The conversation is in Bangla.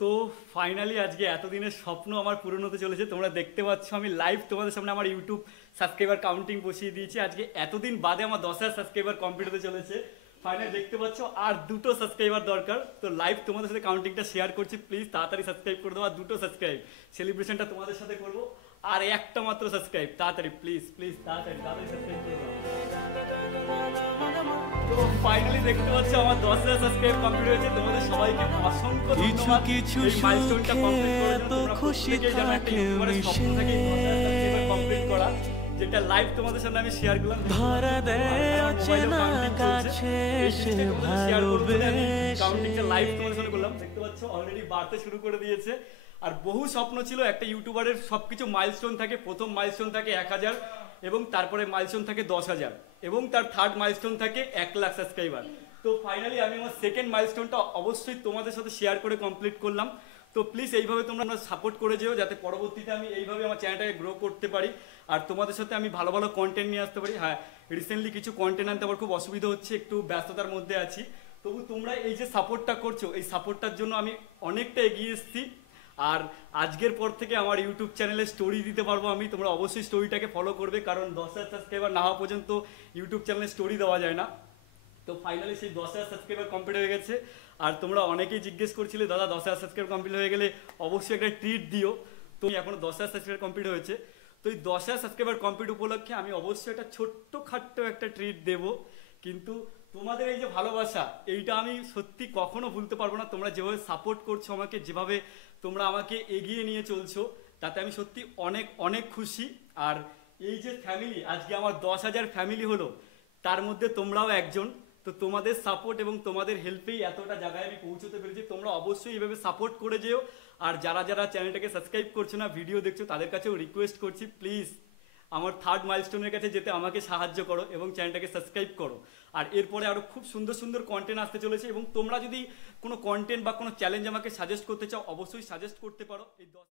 তো ফাইনালি আজকে এতদিনের স্বপ্ন আমার পূরণ হতে চলেছে। তোমরা দেখতে পাচ্ছ আমি লাইভ তোমাদের সামনে আমার ইউটিউব সাবস্ক্রাইবার কাউন্টিং বসিয়ে দিয়েছি। আজকে এতদিন বাদে আমার 10,000 সাবস্ক্রাইবার কমপ্লিট হতে চলেছে। ফাইনালি দেখতে পাচ্ছ আর দুটো সাবস্ক্রাইবার দরকার। তো লাইভ তোমাদের সাথে কাউন্টিংটা শেয়ার করছি, প্লিজ তাড়াতাড়ি সাবস্ক্রাইব করে দেবো। আর দুটো সাবস্ক্রাইব সেলিব্রেশনটা তোমাদের সাথে করবো। আর একটা মাত্র সাবস্ক্রাইব, তাড়াতাড়ি প্লিজ প্লিজ তাড়াতাড়ি তাড়াতাড়ি সাবস্ক্রাইব করে দাও। তো ফাইনালি দেখতে পাচ্ছ আমার 10,000 সাবস্ক্রাইব কমপ্লিট হয়েছে। তোমাদের সবাইকে অসংখ্য ধন্যবাদ। কিছু এই মাইলস্টোনটা কমপ্লিট করার জন্য তো তোমরা খুশি প্রত্যেকেই জানো একটা থাকে ইউটিউবারের স্বপ্ন থাকে 10,000 সাবস্ক্রাইবার কমপ্লিট করা, যেটা লাইভ তোমাদের সামনে আমি শেয়ার করলাম। ধরা দেয় অচেনা কাছে এসে ভালোবেসে কাউন্টিংটা লাইভ তোমাদের সামনে করলাম। দেখতে পাচ্ছ অলরেডি বাড়তে শুরু করে দিয়েছে। আর বহু স্বপ্ন ছিল একটা ইউটিউবারের, সবকিছু মাইলস্টোন থাকে। প্রথম মাইলস্টোন থাকে 1,000, এবং তারপরে মাইলস্টোন থাকে 10,000, এবং তার থার্ড মাইলস্টোন থাকে 1,00,000 সাবস্ক্রাইবার। তো ফাইনালি আমি আমার সেকেন্ড মাইলস্টোনটা অবশ্যই তোমাদের সাথে শেয়ার করে কমপ্লিট করলাম। তো প্লিজ এইভাবে তোমরা সাপোর্ট করে যেও, যাতে পরবর্তীতে আমি এইভাবে আমার চ্যানেলটাকে গ্রো করতে পারি আর তোমাদের সাথে আমি ভালো ভালো কন্টেন্ট নিয়ে আসতে পারি। হ্যাঁ, রিসেন্টলি কিছু কন্টেন্ট আনতে আমার খুব অসুবিধা হচ্ছে, একটু ব্যস্ততার মধ্যে আছি। তবু তোমরা এই যে সাপোর্টটা করছো, এই সাপোর্টটার জন্য আমি অনেকটা এগিয়ে এসেছি। আর আজকের পর থেকে আমার ইউটিউব চ্যানেলে স্টোরি দিতে পারবো আমি। তোমরা অবশ্যই স্টোরিটাকে ফলো করবে, কারণ 10,000 সাবস্ক্রাইবার না হওয়া পর্যন্ত ইউটিউব চ্যানেলে স্টোরি দেওয়া যায় না। তো ফাইনালি সেই 10,000 সাবস্ক্রাইবার কমপ্লিট হয়ে গেছে। আর তোমরা অনেকেই জিজ্ঞেস করছিলে দাদা 10,000 সাবস্ক্রাইবার কমপ্লিট হয়ে গেলে অবশ্যই একটা ট্রিট দিও। তো এখনো 10,000 সাবস্ক্রাইবার কমপ্লিট হয়েছে। তো এই 10,000 সাবস্ক্রাইবার কমপ্লিট উপলক্ষে আমি অবশ্যই একটা ছোট্ট খাট্ট একটা ট্রিট দেবো। কিন্তু তোমাদের এই যে ভালোবাসা, এইটা আমি সত্যি কখনো ভুলতে পারবো না। তোমরা যেভাবে সাপোর্ট করছো আমাকে, যেভাবে তোমরা আমাকে এগিয়ে নিয়ে চলছো, তাতে আমি সত্যি অনেক অনেক খুশি। আর এই যে ফ্যামিলি, আজকে আমার 10,000 ফ্যামিলি হলো, তার মধ্যে তোমরাও একজন। তো তোমাদের সাপোর্ট এবং তোমাদের হেল্পেই এতটা জায়গায় আমি পৌঁছতে পেরেছি। তোমরা অবশ্যই এইভাবে সাপোর্ট করে যেও। আর যারা যারা চ্যানেলটাকে সাবস্ক্রাইব করছো না, ভিডিও দেখছো, তাদের কাছেও রিকোয়েস্ট করছি, প্লিজ আমার থার্ড মাইলস্টোনের কাছে যেতে আমাকে সাহায্য করো এবং চ্যানেলটাকে সাবস্ক্রাইব করো। আর এরপরে আরও খুব সুন্দর সুন্দর কন্টেন্ট আসতে চলেছে। এবং তোমরা যদি কোনো কন্টেন্ট বা কোনো চ্যালেঞ্জ আমাকে সাজেস্ট করতে চাও, অবশ্যই সাজেস্ট করতে পারো। এই